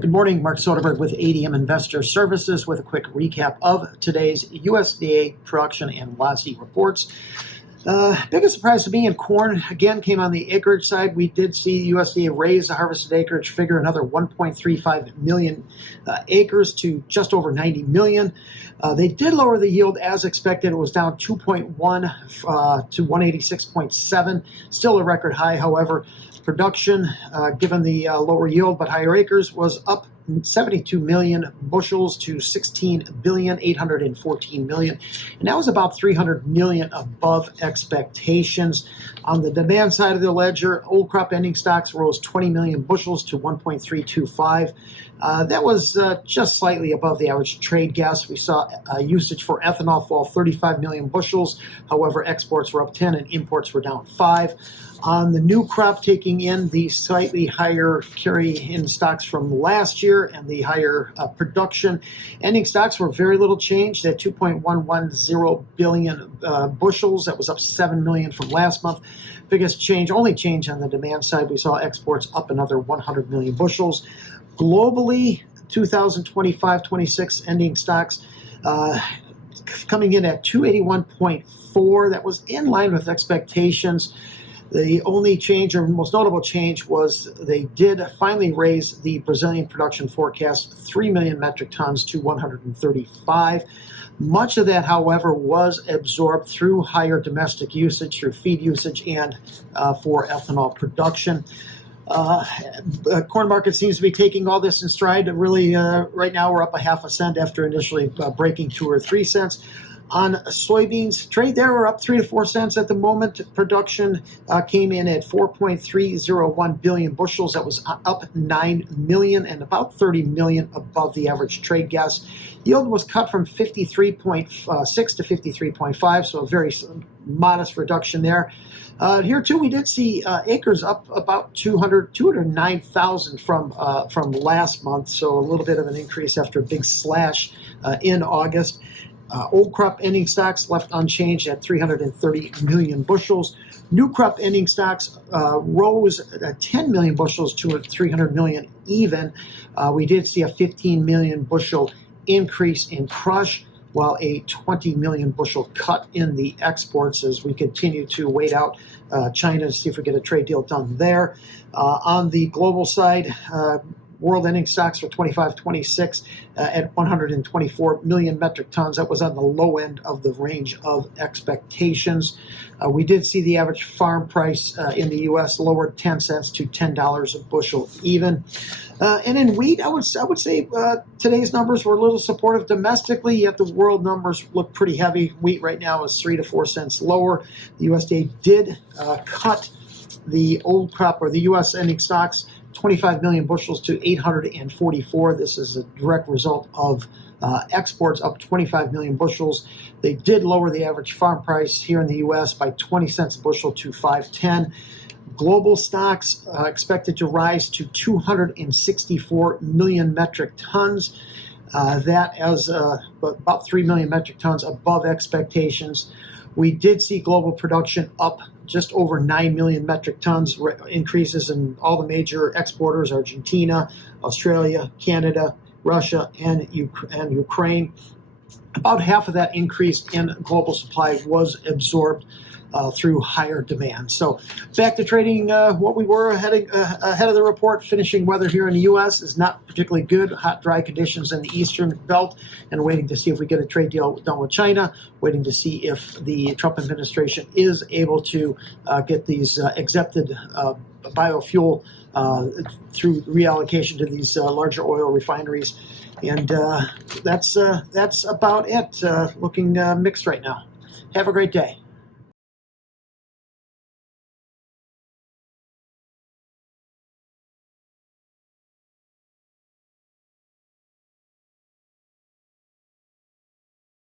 Good morning, Mark Soderberg with ADM Investor Services with a quick recap of today's USDA production and WASDE reports. Biggest surprise to me in corn, again, came on the acreage side. We did see USDA raise the harvested acreage figure another 1.35 million acres to just over 90 million. They did lower the yield as expected. It was down 2.1 to 186.7, still a record high. However, production, given the lower yield but higher acres, was up 72 million bushels to 16,814 million, and that was about 300 million above expectations. On the demand side of the ledger, old crop ending stocks rose 20 million bushels to 1.325. That was just slightly above the average trade guess. We saw usage for ethanol fall 35 million bushels. However, exports were up 10 and imports were down 5. On the new crop, taking in the slightly higher carry-in stocks from last year and the higher production, ending stocks were very little changed at 2.110 billion bushels. That was up 7 million from last month. Biggest change, only change on the demand side, we saw exports up another 100 million bushels. Globally, 2025-26 ending stocks coming in at 281.4. That was in line with expectations. The only change, or most notable change, was they did finally raise the Brazilian production forecast 3 million metric tons to 135. Much of that, however, was absorbed through higher domestic usage, through feed usage, and for ethanol production. Corn market seems to be taking all this in stride. Really, right now we're up 0.5 cent after initially breaking 2 or 3 cents. On soybeans, trade there, we're up 3 to 4 cents at the moment. Production came in at 4.301 billion bushels. That was up 9 million and about 30 million above the average trade guess. Yield was cut from 53.6 to 53.5, so a very modest reduction there. Here too, we did see acres up about 209,000 from last month, so a little bit of an increase after a big slash in August. Old crop ending stocks left unchanged at 330 million bushels. New crop ending stocks rose 10 million bushels to 300 million even. We did see a 15 million bushel increase in crush, while a 20 million bushel cut in the exports as we continue to wait out China to see if we get a trade deal done there. On the global side, world ending stocks for 25-26 at 124 million metric tons. That was on the low end of the range of expectations. We did see the average farm price in the U.S. lowered 10 cents to $10 a bushel even. And in wheat, I would say today's numbers were a little supportive domestically, yet the world numbers look pretty heavy. Wheat right now is 3 to 4 cents lower. The USDA did cut the old crop, or the U.S. ending stocks, 25 million bushels to 844. This is a direct result of exports up 25 million bushels. They did lower the average farm price here in the U.S. by 20 cents a bushel to $5.10. Global stocks expected to rise to 264 million metric tons. That as about 3 million metric tons above expectations. We did see global production up just over 9 million metric tons, increases in all the major exporters: Argentina, Australia, Canada, Russia, and Ukraine. About half of that increase in global supply was absorbed through higher demand. So back to trading, what we were ahead of the report. Finishing weather here in the U.S. is not particularly good. Hot, dry conditions in the eastern belt, and waiting to see if we get a trade deal done with China, waiting to see if the Trump administration is able to get these exempted biofuel through reallocation to these larger oil refineries. And that's about it. Looking mixed right now. Have a great day.